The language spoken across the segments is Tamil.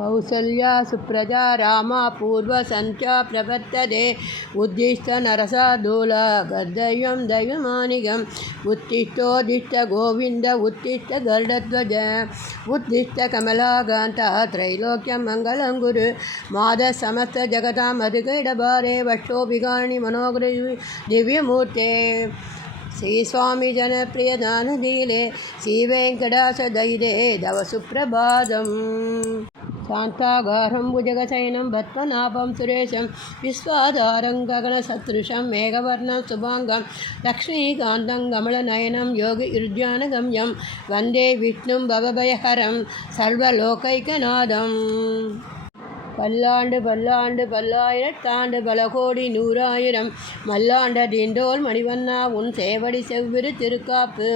कौसल्या सुप्रजा रामा पूर्वसन्ध्या प्रवर्तते उद्दिष्ट नरसार्दूल गर्दयं दैवमानिगम् उत्तिष्ठोदिष्ट गोविन्द उत्तिष्ठ गरुडध्वज उत्तिष्ठ कमलाकान्त त्रैलोक्यं मङ्गलं गुरु माद समस्त जगतां मधुकैडभारे वक्षोभिगाणि मनोहर दिव्यमूर्ते श्री स्वामी जनप्रिय दानदीले श्री वेंकटास दैरे दव सुप्रभातम् शान्तागारं भुजगशयनं पद्मनाभं सुरेशं विश्वाधारं गगनसदृशं मेघवर्णं शुभाङ्गं लक्ष्मीकान्तं कमलनयनं योगियुर्ज्ञानगम्यं वन्दे विष्णुं भवभयहरं सर्वलोकैकनाथम् பல்லாண்டு பல்லாண்டு பல்லாயிரத்தாண்டு பலகோடி நூறாயிரம் மல்லாண்ட தீண்டோல் மணிவண்ணா உன் சேவடி செவ்விரு திருக்காப்பு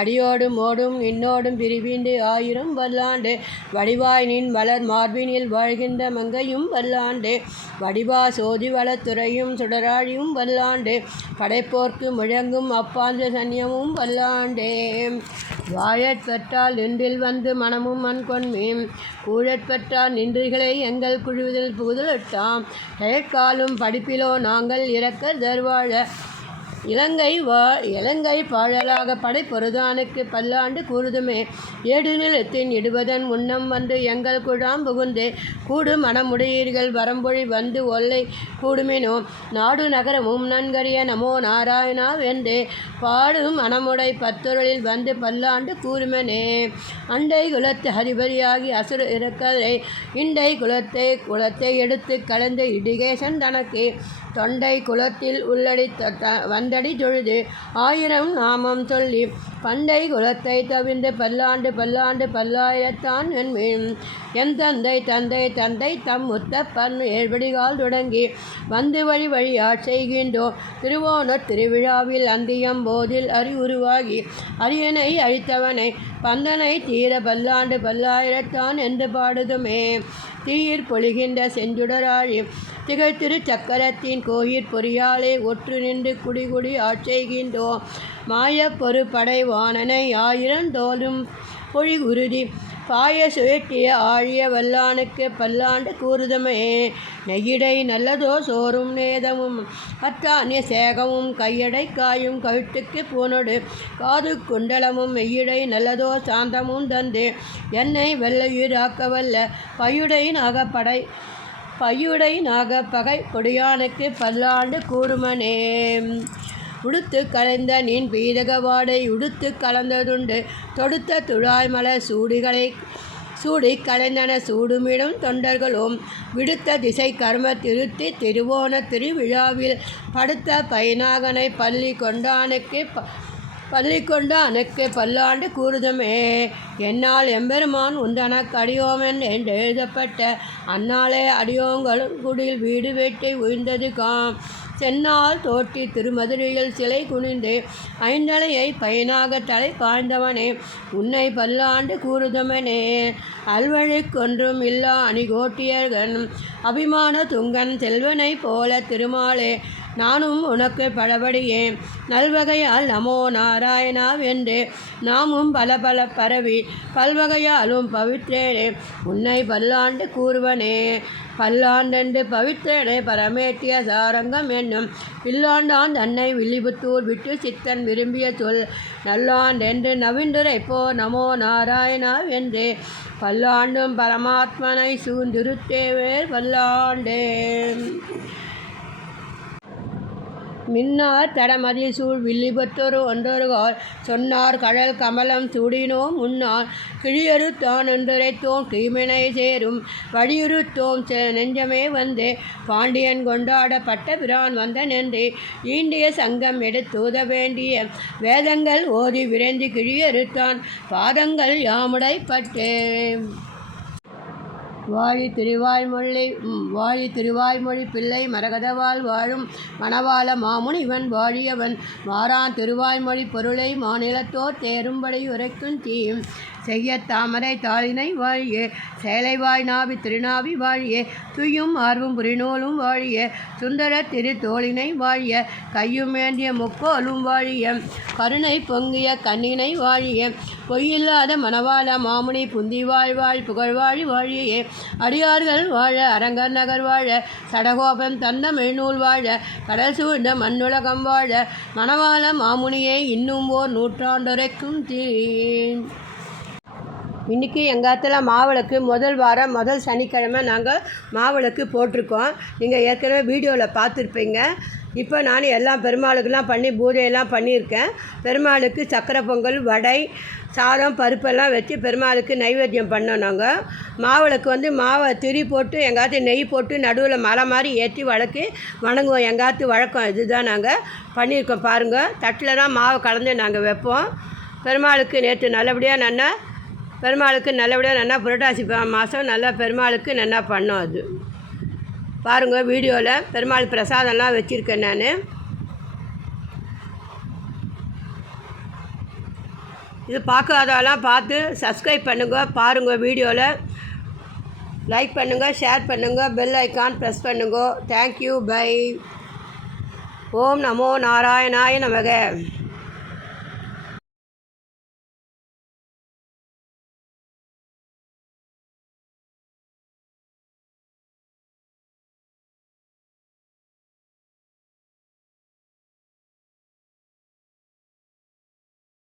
அடியோடும் ஓடும் நின்னோடும் பிரிவிந்து ஆயிரம் பல்லாண்டு வடிவாய் நின் வளர் மார்பினில் வாழ்கின்ற மங்கையும் பல்லாண்டு வடிவா சோதி வளத்துறையும் சுடராழியும் பல்லாண்டு படைப்போர்க்கு முழங்கும் அப்பாந்த சன்னியமும் பல்லாண்டே வாழற்பற்றால் நின்றில் வந்து மனமும் மண் கொன்மீம் கூழற்பற்றால் நின்றுகளை எங்கள் குழுவிதில் புகுதலட்டாம் எழற்காலும் படிப்பிலோ நாங்கள் இறக்க தருவாழ இலங்கை பாழலாக படைப்பொருதானுக்கு பல்லாண்டு கூறுதுமே ஏடு நிலத்தின் இடுவதன் முன்னம் வந்து எங்கள் குழாம் புகுந்து கூடு மனமுடையீர்கள் வரம்பொழி வந்து ஒல்லை கூடுமினோ நாடு நகரமும் நன்கறிய நமோ நாராயணா வென்று பாடும் மனமுடை பத்தொருளில் வந்து பல்லாண்டு கூறுமனே அண்டை குலத்து அதிபதியாகி அசுர இறக்கதை இண்டை குலத்தை எடுத்து கலந்து இடிகேசன் தனக்கு தொண்டை குலத்தில் உள்ளடி வந்தடி தொழுது ஆயிரம் நாமம் சொல்லி பண்டை குலத்தை தவிர்ந்து பல்லாண்டு பல்லாண்டு பல்லாயிரத்தான் என்மீன் என் தந்தை தம் முத்த ஏழ்படிகால் தொடங்கி வந்து வழியாட் செய்கின்றோம் திருவோணத் திருவிழாவில் அந்தியம் போதில் உருவாகி அரியணை அழித்தவனை பந்தனை தீர பல்லாண்டு பல்லாயிரத்தான் என்று பாடுதுமே தீயிற் பொழிகின்ற செஞ்சுடராழி திகழ்திரு சக்கரத்தின் கோயிற் பொறியாலே ஒற்று நின்று குடி ஆட்செய்கின்றோம் மாயப்பொரு படைவானனை ஆயிரந்தோலும் பொழி உறுதி பாய சுழற்றிய ஆழிய வல்லானுக்கு பல்லாண்டு கூறுதமே நெய்யிடை நல்லதோ சோறும் நேதமும் அத்தானிய சேகமும் கையடை காயும் கழுத்துக்கு பூனொடு காது குண்டலமும் மெய்யிடை நல்லதோ சாந்தமும் தந்து என்னை வெள்ளையுயிராக்கவல்ல பையுடை நாகப்பகை கொடியானுக்கு பல்லாண்டு கூறுமனே உடுத்து கலைந்த நின் பீதக வாடை உடுத்து கலந்ததுண்டு தொடுத்த துழாய்மலர் சூடி கலைந்தன சூடுமிடும் தொண்டர்களும் விடுத்த திசை கர்ம திருத்தி திருவோண திருவிழாவில் படுத்த பைநாகனை பள்ளி கொண்டானுக்கு பல்லாண்டு கூறுதமே என்னால் எம்பெருமான் உந்தனக்கு அடியோமென் என்று எழுதப்பட்ட அந்நாளே அடியோங்களும் குடில் வீடு வேட்டை உயிர்ந்தது காம் சென்னால் தோற்றி திருமதுரையில் சிலை குனிந்து ஐந்தலையை பயனாக தலை காய்ந்தவனே உன்னை பல்லாண்டு கூறுதமனே அல்வழிக்கொன்றும் இல்லா அணிகோட்டியர்கன் அபிமான துங்கன் செல்வனை போல திருமாலே நானும் உனக்கு பழபடியே நல்வகையால் நமோ நாராயணா வென்று நாமும் பல பரவி பல்வகையாலும் பவித்ரேனே உன்னை பல்லாண்டு கூறுவனே பல்லாண்டென்று பவித்ரேனே பரமேட்டிய சாரங்கம் என்னும் பில்லாண்டான் தன்னை வில்லிபுத்தூர் விட்டு சித்தன் விரும்பிய சொல் நல்லாண்டென்று நவீண்டுரைப்போ நமோ நாராயணா வென்று பல்லாண்டும் பரமாத்மனை சூழ்ந்திருத்தேவேர் பல்லாண்டே மின்னார் தடமதி சூழ் வில்லிபுத்தூர் ஒன்றொருகால் சொன்னார் கடல் கமலம் சூடினோம் முன்னார் கிழியறுத்தான் என்றுரைத்தோம் தீமினை சேரும் வழியுறுத்தோம் நெஞ்சமே வந்து பாண்டியன் கொண்டாடப்பட்ட பிரான் வந்தன் என்று ஈண்டிய சங்கம் எடுத்தூத வேண்டிய வேதங்கள் ஓதி விரைந்து கிழியறுத்தான் பாதங்கள் யாமுடைப்பட்டே வாழி திருவாய்மொழி பிள்ளை மரகதவால் வாழும் மணவாள மாமுனிவன் வாழியவன் மாறான் திருவாய்மொழி பொருளை மாநிலத்தோர் தேரும்படி உரைக்கும் தீயும் செய்ய தாமரை தாளினை வாழியே சேலைவாய் நாவி திருநாவி வாழியே துய்யும் ஆர்வம் புரிநூலும் வாழிய சுந்தர திரு தோளினை வாழிய கையும் வேண்டிய முக்கோலும் வாழிய கருணை பொங்கிய கண்ணினை வாழிய பொய்யில்லாத மணவாள மாமுனி புந்தி வாழ்வாள் புகழ்வாழி வாழியே அடியார்கள் வாழ அரங்கர் நகர் வாழ சடகோபம் தந்த மெய்நூல் வாழ கடல் சூழ்ந்த மண்ணுலகம் வாழ மணவாள மாமுனியே இன்னும் ஓர் நூற்றாண்டுரைக்கும் தீன். இன்றைக்கி எங்கள் இடத்துல மாவிளக்கு முதல் வாரம் முதல் சனிக்கிழமை நாங்கள் மாவிளக்கு போட்டிருக்கோம். நீங்கள் ஏற்கனவே வீடியோவில் பார்த்துருப்பீங்க. இப்போ நான் எல்லாம் பெருமாளுக்கெல்லாம் பண்ணி பூஜையெல்லாம் பண்ணியிருக்கேன். பெருமாளுக்கு சக்கரை பொங்கல், வடை, சாதம், பருப்பெல்லாம் வச்சு பெருமாளுக்கு நைவேத்தியம் பண்ணோம். நாங்கள் மாவிளக்கு மாவை திரி போட்டு எங்காத்து நெய் போட்டு நடுவில் மலை மாதிரி ஏற்றி வளர்க்கி வணங்குவோம். எங்காத்து வழக்கம் இதுதான் நாங்கள் பண்ணியிருக்கோம். பாருங்கள், தட்டில் தான் மாவை கலந்து நாங்கள் வைப்போம். பெருமாளுக்கு நேற்று நல்லபடியாக நல்லா புரட்டாசி மாதம் நல்லா பெருமாளுக்கு நல்லா பண்ணோம். அது பாருங்கள், வீடியோவில் பெருமாள் பிரசாதம்லாம் வச்சுருக்கேன் நான். இது பார்க்காதெல்லாம் பார்த்து சப்ஸ்கிரைப் பண்ணுங்கள். பாருங்கள், வீடியோவில் லைக் பண்ணுங்கள், ஷேர் பண்ணுங்கள், பெல் ஐக்கான் ப்ரெஸ் பண்ணுங்க. Thank you, bye. ஓம் நமோ நாராயணாய நமக.